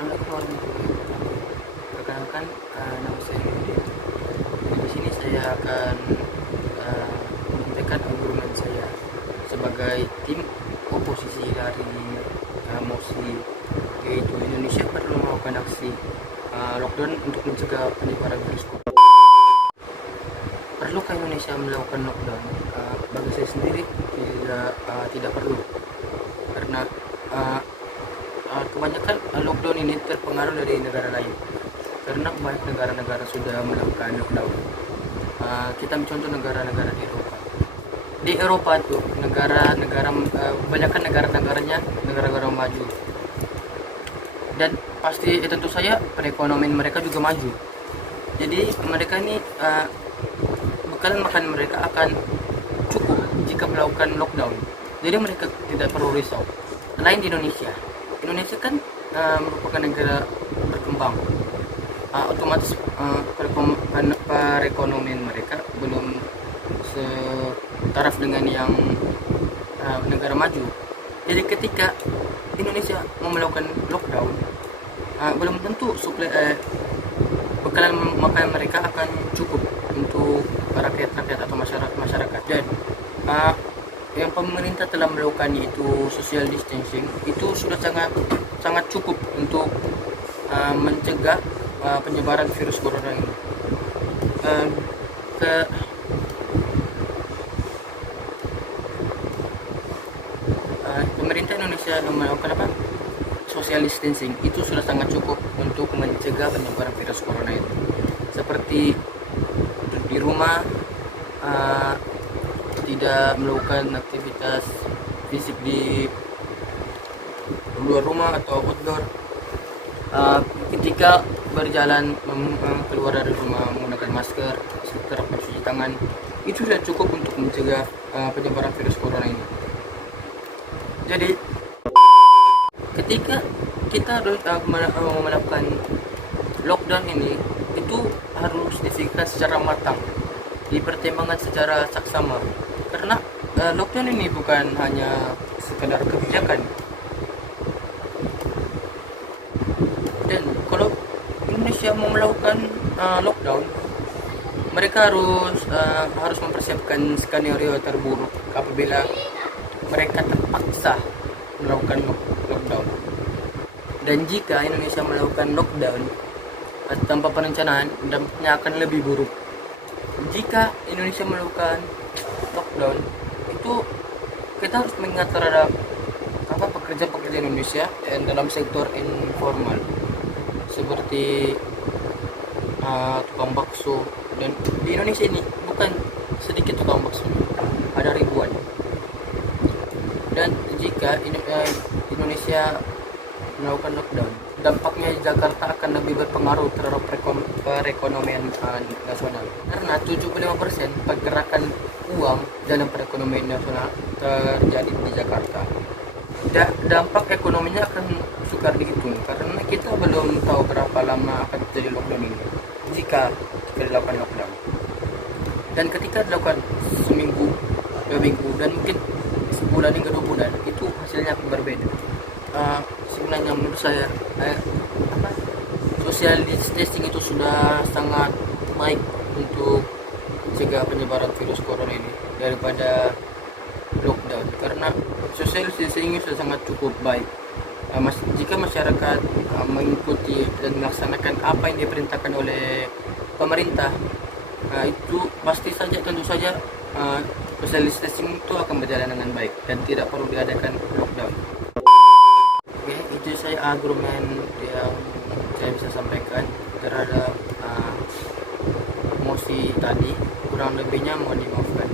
Assalamualaikum warahmatullahi wabarakatuh. Perkenalkan, nama saya Yudi. Di sini saya akan menyampaikan argumen saya sebagai tim oposisi dari Morsi, yaitu Indonesia perlu melakukan aksi lockdown untuk mencegah penyebaran virus corona. Perlukah Indonesia melakukan lockdown? Bagi saya sendiri tidak perlu, karena kebanyakan lockdown ini terpengaruh dari negara lain, karena banyak negara-negara sudah melakukan lockdown. Kita mencontoh negara-negara di Eropa. Di Eropa itu negara-negara kebanyakan negara-negaranya negara-negara maju, dan pasti tentu saja perekonomian mereka juga maju. Jadi mereka ini bekalan makan mereka akan cukup jika melakukan lockdown. Jadi mereka tidak perlu risau. Lain di Indonesia kan merupakan negara berkembang, otomatis perekonomian mereka belum setaraf dengan yang negara maju. Jadi ketika Indonesia mau melakukan lockdown, belum tentu suplai bekalan makan mereka akan cukup untuk rakyat atau masyarakat. Dan yang pemerintah telah melakukan itu social distancing itu sudah sangat cukup untuk mencegah penyebaran virus corona ini. Pemerintah Indonesia melakukan social distancing itu sudah sangat cukup untuk mencegah penyebaran virus corona itu, seperti di rumah, tidak melakukan aktivitas fisik di luar rumah atau outdoor. Ketika berjalan keluar dari rumah menggunakan masker, mencuci tangan, itu sudah cukup untuk mencegah penyebaran virus corona ini. Jadi ketika kita melakukan lockdown ini, itu harus difikirkan secara matang, dipertimbangkan secara saksama, karena lockdown ini bukan hanya sekedar kebijakan. Dan kalau Indonesia mau melakukan lockdown, mereka harus mempersiapkan skenario terburuk apabila mereka terpaksa melakukan lockdown. Dan jika Indonesia melakukan lockdown tanpa perencanaan, dampaknya akan lebih buruk. Jika Indonesia melakukan lockdown, itu kita harus mengingat terhadap pekerja-pekerja Indonesia dalam sektor informal, seperti tukang bakso. Dan di Indonesia ini bukan sedikit tukang bakso, ada ribuan. Dan jika Indonesia melakukan lockdown, dampaknya di Jakarta akan lebih berpengaruh terhadap perekonomian nasional, karena 75% pergerakan uang dalam perekonomian nasional terjadi di Jakarta. Dampak ekonominya akan sukar dihitung, karena kita belum tahu berapa lama akan terjadi lockdown ini jika dilakukan lockdown. Dan ketika dilakukan seminggu, 2 minggu, dan mungkin sebulan hingga 2 bulan, itu hasilnya akan berbeda. Sebenarnya menurut saya social distancing itu sudah sangat baik untuk mencegah penyebaran virus corona ini daripada lockdown, karena social distancing ini sudah sangat cukup baik. Jika masyarakat mengikuti dan melaksanakan apa yang diperintahkan oleh pemerintah, itu pasti saja, tentu saja, social distancing itu akan berjalan dengan baik dan tidak perlu diadakan lockdown. Oke, itu saya argumen yang saya bisa sampaikan terhadap mosi tadi. Kurang lebihnya mohon dimaafkan.